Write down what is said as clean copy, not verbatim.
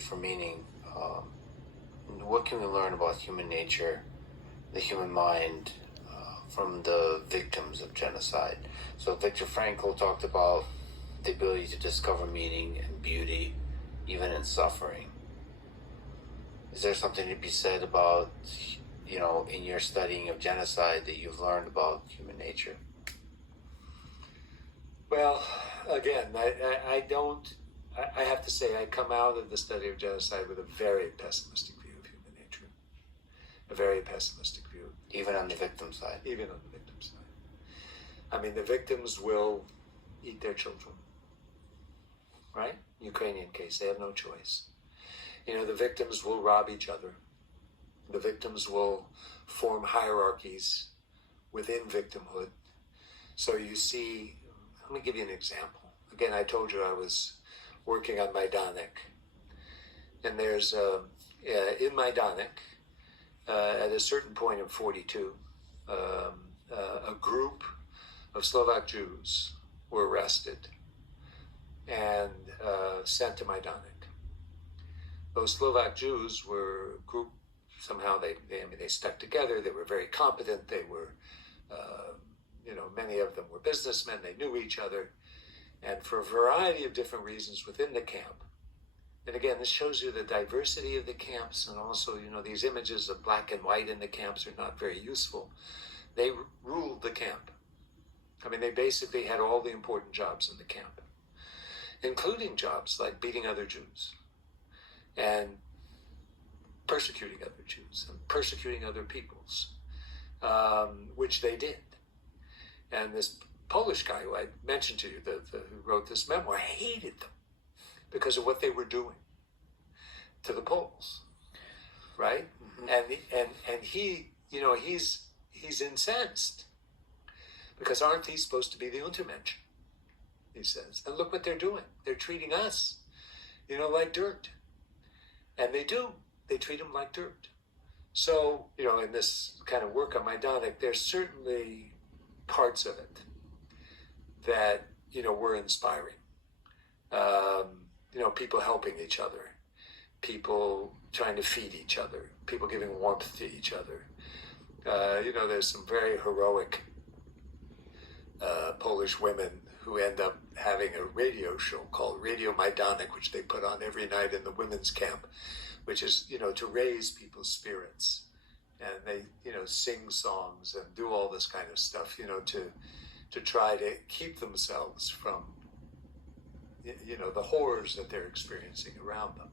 for meaning. What can we learn about human nature, the human mind, from the victims of genocide? So Viktor Frankl talked about the ability to discover meaning and beauty, even in suffering. Is there something to be said about, in your studying of genocide that you've learned about human nature? Well, again, I have to say I come out of the study of genocide with a very pessimistic view of human nature. A very pessimistic view. Even on the victim side? Even on the victim side. I mean, the victims will eat their children. Right? Ukrainian case, they have no choice. The victims will rob each other. The victims will form hierarchies within victimhood. So you see, let me give you an example. Again, I told you I was working on Majdanek. And there's, in Majdanek, at a certain point in 42, a group of Slovak Jews were arrested and sent to Majdanek. Those Slovak Jews were a group, somehow they stuck together, they were very competent, they were, many of them were businessmen, they knew each other, and for a variety of different reasons within the camp. And again, this shows you the diversity of the camps, and also, these images of black and white in the camps are not very useful. They ruled the camp. I mean, they basically had all the important jobs in the camp, including jobs like beating other Jews and persecuting other Jews and persecuting other peoples, which they did. And this Polish guy who I mentioned to you, who wrote this memoir, hated them because of what they were doing to the Poles, right? Mm-hmm. And he, he's incensed because aren't these supposed to be the Untermensch? He says, and look what they're doing. They're treating us, like dirt. And they do. They treat them like dirt. So, in this kind of work on Majdanek, there's certainly parts of it that, were inspiring. People helping each other, people trying to feed each other, people giving warmth to each other. There's some very heroic Polish women who end up having a radio show called Radio Majdanek, which they put on every night in the women's camp, which is, to raise people's spirits. And they, sing songs and do all this kind of stuff, to try to keep themselves from, the horrors that they're experiencing around them.